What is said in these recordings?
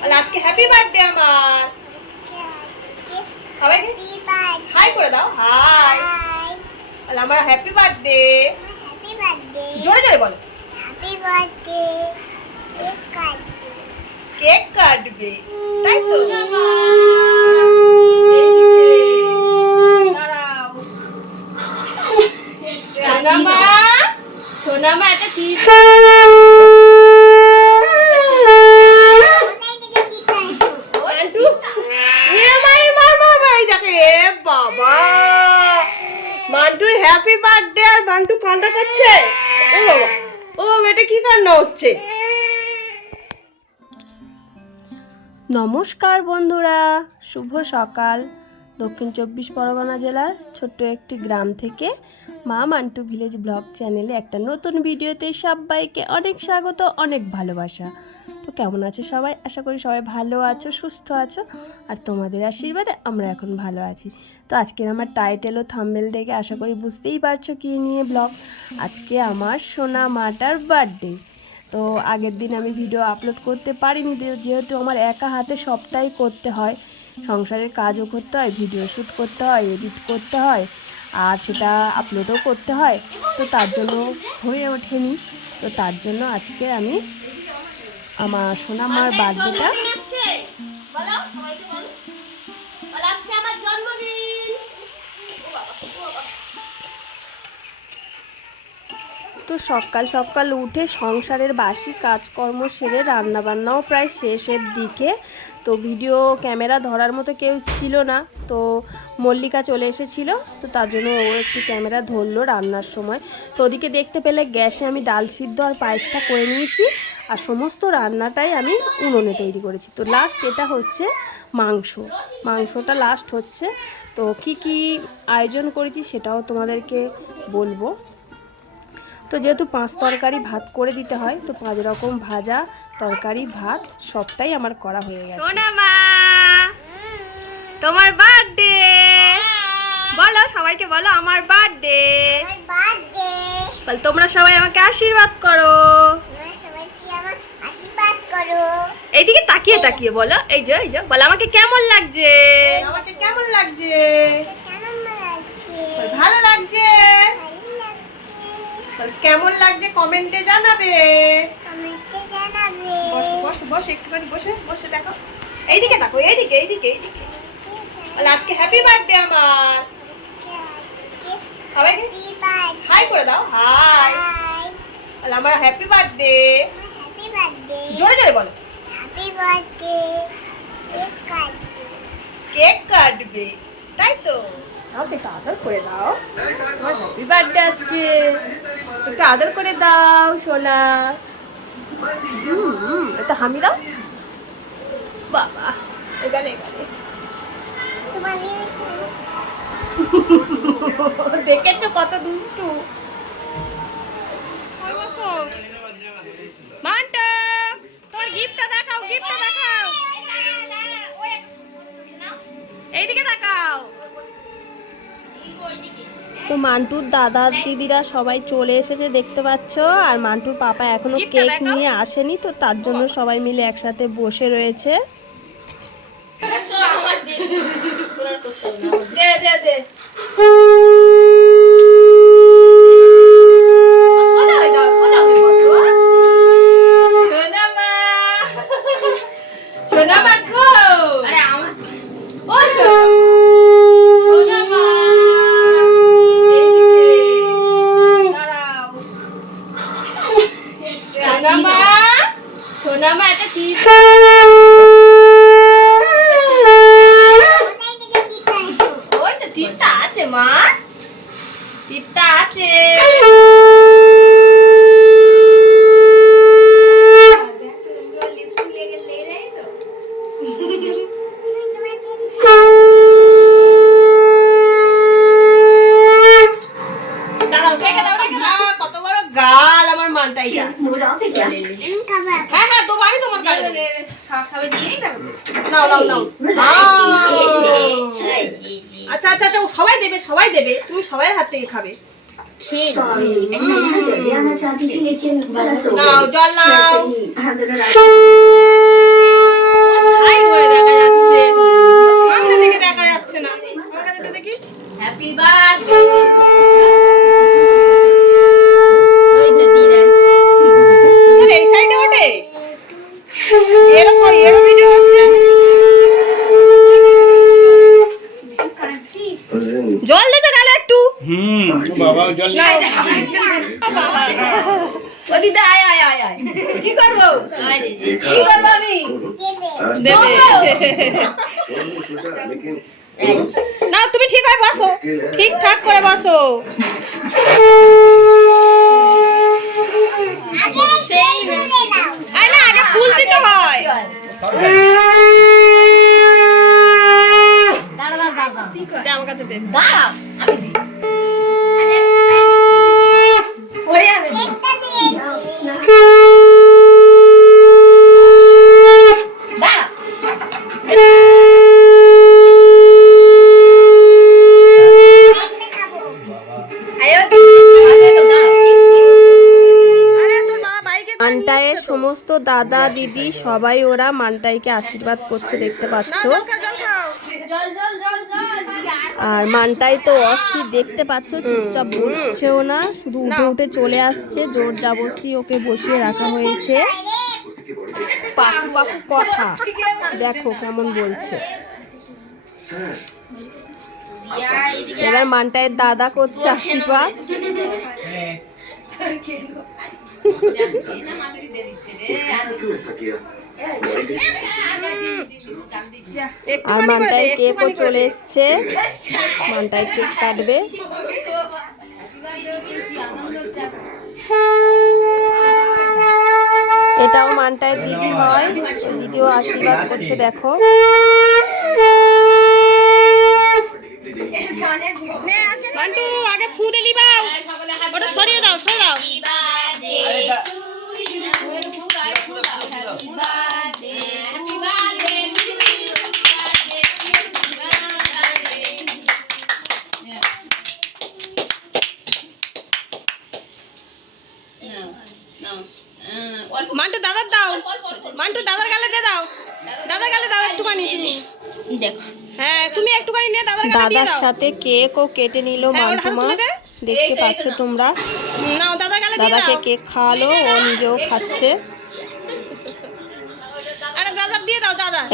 তাহলে আজকে happy birthday আমার। সবাইকে? হাই করে দাও হাই তাহলে আমার হ্যাপি বার্থডে জোরে জোরে বলো। কেক কাটবে। তাই তো দাঁড়াও সোনামা সোনামা একটা টিপ আন্টু এ মাই মামা ভাই দেখে এ বাবা মান্টুর হ্যাপি বার্থডে আর মান্টু কান্না করছে ও ও বাবা এটা কি কান্না হচ্ছে? নমস্কার বন্ধুরা শুভ সকাল। দক্ষিণ চব্বিশ পরগনা জেলার ছোট্ট একটি গ্রাম থেকে মা মান্টু ভিলেজ ব্লগ চ্যানেলে একটা নতুন ভিডিওতে সবাইকে অনেক স্বাগত, অনেক ভালোবাসা। তো কেমন আছো সবাই? আশা করি সবাই ভালো আছো, সুস্থ আছো, আর তোমাদের আশীর্বাদে আমরা এখন ভালো আছি। তো আজকের আমার টাইটেল ও থাম্বেল দেখে আশা করি বুঝতেই পারছ কী নিয়ে ব্লগ। আজকে আমার সোনা মাটার বার্থডে তো আগের দিন আমি ভিডিও আপলোড করতে পারিনি যেহেতু আমার একা হাতে সবটাই করতে হয় সংসারের কাজও করতে হয় ভিডিও শ্যুট করতে হয় এডিট করতে হয়, আর সেটা আপলোডও করতে হয়। তো তার জন্য হয়ে ওঠেনি। তো তার জন্য আজকে আমি আমার সোনামার বার্থডেটা তো সকাল সকাল উঠে সংসারের বাসি কাজকর্ম সেরে রান্নাবান্নাও প্রায় শেষের দিকে। তো ভিডিও ক্যামেরা ধরার মতো কেউ ছিল না। তো মল্লিকা চলে এসেছিল, তো তার জন্য ও একটু ক্যামেরা ধরলো রান্নার সময়। তো ওদিকে দেখতে পেলে গ্যাসে আমি ডাল সিদ্ধ আর পায়েসটা করে নিয়েছি আর সমস্ত রান্নাটাই আমি উনুনে তৈরি করেছি। তো লাস্ট এটা হচ্ছে মাংস। মাংসটা লাস্ট হচ্ছে। তো কি কি আয়োজন করেছি সেটাও তোমাদেরকে বলব। তো যেহেতু পাঁচ তরকারি ভাত করে দিতে হয় তো পাঁচ রকম ভাজা তরকারি ভাত সবটাই আমার করা হয়ে গেছে। তোমার বার্থডে বলো সবাইকে বলো আমার বার্থডে তোমরা সবাই আমাকে আশীর্বাদ করো। এইদিকে তাকিয়ে তাকিয়ে বলো এই যে এই যে বলো আমাকে কেমন লাগছে? আমাকে কেমন লাগছে? ভালো লাগছে। কেমন লাগছে কমেন্টে জানাবে? বসো বসো বসো একটুখানি বসে বসে দেখো। এইদিকে দেখো এইদিকে এইদিকে এইদিকে। তাহলে আজকে হ্যাপি বার্থডে আমার। সবাইকে? হাই করে দাও হাই তাহলে আমার হ্যাপি বার্থডে জোরে জোরে বলো। কেক কাটবে তাই তো? আমাকে আদর করে দাও। সোনা। হুম, হুম, দাও। বাবা দেখেছ কত দুষ্টু। গিফটটা দেখাও দেখাও। এইদিকে তো মান্টুর দাদা দিদিরা সবাই চলে এসেছে দেখতে পাচ্ছ? আর মান্টুর পাপা এখনও কেক নিয়ে আসেনি তো তার জন্য সবাই মিলে একসাথে বসে রয়েছে। দে দে দে সোনা হয়ে দাও, সোনা হয়ে বসো। সোনা মা। সোনা মা গো। ও সোনা। সোনা মা। এইদিকে। দাঁড়াও। সোনা মা। সোনা মা একটা টিপ ওইটা টিপটা আছে মা টিপটা আছে দাঁড়াও, রেখে দাও, রেখে দাও। কত বড় গাল আমার মানটাই হ্যাঁ হ্যাঁ তো আমি তোমার গাল। আচ্ছা আচ্ছা আচ্ছা সবাই দেবে সবাই দেবে। তুমি সবাই হাত থেকে খাবে। নাও জল নাও। বাবা জল ও দিদা আয় আয় আয় আয়। কি করব? কি করব আমি? দেবে। না তুমি ঠিক হয় বসো। ঠিকঠাক করে বসো। দাদা দিদি সবাই ওরা মানটাইকে আশীর্বাদ করছে দেখতে পাচ্ছ? আর মানটাই তো অস্থির দেখতে পাচ্ছ চুপচাপ বসছেও না শুধু উঠে উঠে চলে আসছে জোর জাবস্তি ওকে বসিয়ে রাখা হয়েছে। পাকু পাকু কথা। দেখো কেমন বলছে। এবার মানটাইয়ের দাদা করছে আশীর্বাদ। আর মানটাই কেকও চলে এসছে। মানটাই কেক কাটবে। এটাও মানটায় দিদি হয়। দিদিও আশীর্বাদ করছে দেখো। আগে ফু দিলি বাউ ওটা সরিয়ে দাও সরিয়ে দাও। মান্টু দাদার দাও। মান্টু দাদার গালে দিয়ে দাও। দাদার গালে দাও একটুখানি। তুমি দেখো। হ্যাঁ তুমি একটুখানি নিয়ে দাদার দাদার দাও। সাথে কেকও কেটে নিল ওর মান্টুমা। দেখতে পাচ্ছ তোমরা। নাও দিয়ে দাদাকে কেক খাওয়ালো ও নিজেও খাচ্ছে।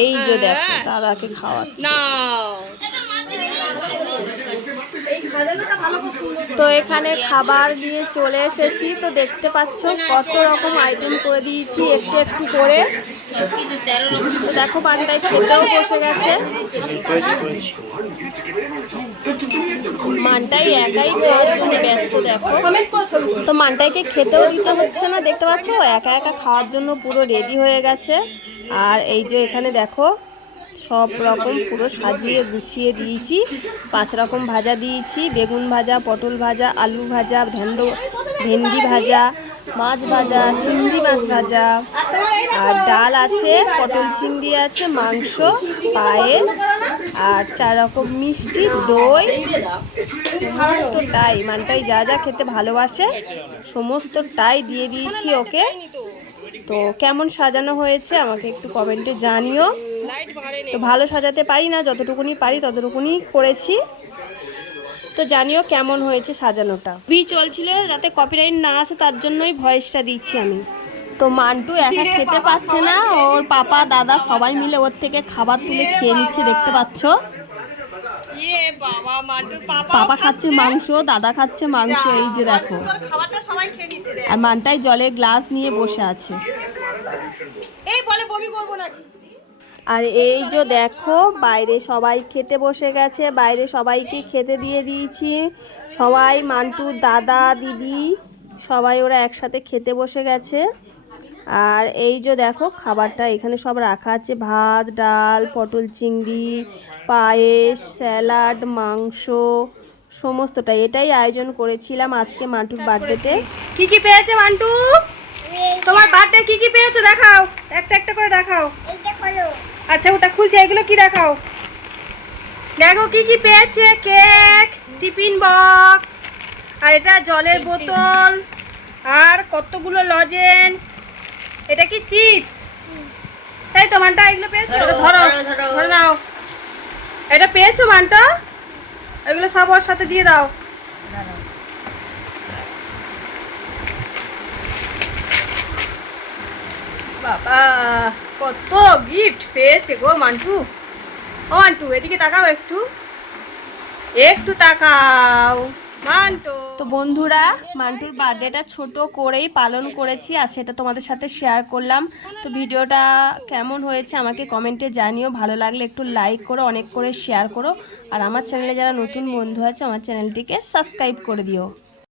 এই যে দেখো হ্যাঁ। দাদাকে খাওয়াচ্ছে নাও তো এখানে খাবার নিয়ে চলে এসেছি। তো দেখতে পাচ্ছ কত রকম আইটেম করে দিয়েছি একটু একটু করে। দেখো পানটাই খেতেও বসে গেছে। মানটাই একাই খাওয়ার জন্য ব্যস্ত, দেখো। তো মানটাইকে খেতেও দিতে হচ্ছে না, দেখতে পাচ্ছ? একা একা খাওয়ার জন্য পুরো রেডি হয়ে গেছে। আর এই যে এখানে দেখো সব রকম পুরো সাজিয়ে গুছিয়ে দিয়েছি। পাঁচ রকম ভাজা দিয়েছি, বেগুন ভাজা, পটল ভাজা, আলু ভাজা, ভেন্ড, ভেন্ডি ভাজা, মাছ ভাজা, চিংড়ি মাছ ভাজা। আর ডাল আছে, পটল চিংড়ি আছে, মাংস, পায়েস, আর চার রকম মিষ্টি, দই। সমস্তটাই, মানটাই যা যা খেতে ভালোবাসে, সমস্তটাই দিয়ে দিয়েছি ওকে। তো কেমন সাজানো হয়েছে আমাকে একটু কমেন্টে জানিও। তো ভালো সাজাতে পারি না যতটুকুনি পারি ততটুকুনি করেছি। তো জানিও কেমন হয়েছে সাজানোটা। বি চলছিল যাতে কপিরাইট না আসে তার জন্যই ভয়েসটা দিচ্ছি আমি। তো মান্টু একা খেতে পাচ্ছে না ওর পাপা দাদা সবাই মিলে ওর থেকে খাবার তুলে খেয়ে নিচ্ছে দেখতে পাচ্ছ? ইয়ে পাপা খাচ্ছে। মাংস দাদা খাচ্ছে মাংস এই যে দেখো। আর মানটাই জলের গ্লাস নিয়ে বসে আছে। এই বলে বমি করব নাকি? আর এই যে দেখো বাইরে সবাই খেতে বসে গেছে বাইরে সবাইকে খেতে দিয়ে দিয়েছি। সবাই মান্টু দাদা দিদি সবাই ওরা একসাথে খেতে বসে গেছে। আর এই যে দেখো খাবারটা এখানে সব রাখা আছে ভাত ডাল পটল চিংড়ি পায়েস স্যালাড মাংস সমস্তটা এটাই আয়োজন করেছিলাম আজকে মান্টুর বার্থডেতে। কি কি পেয়েছে মান্টু? তোমার বার্থডে কি কি পেয়েছ? দেখাও। একটা একটা করে দেখাও। আচ্ছা ওটা খুলছে এগুলো কি দেখাও? দেখো কি কি পেয়েছে? কেক টিফিন বক্স আর এটা জলের বোতল আর কতগুলো লজেন্স। এটা কি চিপস? তাই তো মানটা এগুলো পেয়েছ? ধরো, ধরো নাও। এটা পেয়েছ মানটা? এগুলো সব ওর সাথে দিয়ে দাও। বাবা। কত গিফট পেয়েছে গো মান্টু। ও মান্টু, এদিকে তাকাও একটু। একটু তাকাও। মান্টু। তো বন্ধুরা, মান্টুর বার্থডেটা ছোট করেই পালন করেছি আর সেটা তোমাদের সাথে শেয়ার করলাম। তো ভিডিওটা কেমন হয়েছে আমাকে কমেন্টে জানিও। ভালো লাগলে একটু লাইক করো, অনেক করে শেয়ার করো। আর আমার চ্যানেলে যারা নতুন বন্ধু আছে, আমার চ্যানেলটিকে সাবস্ক্রাইব করে দিও।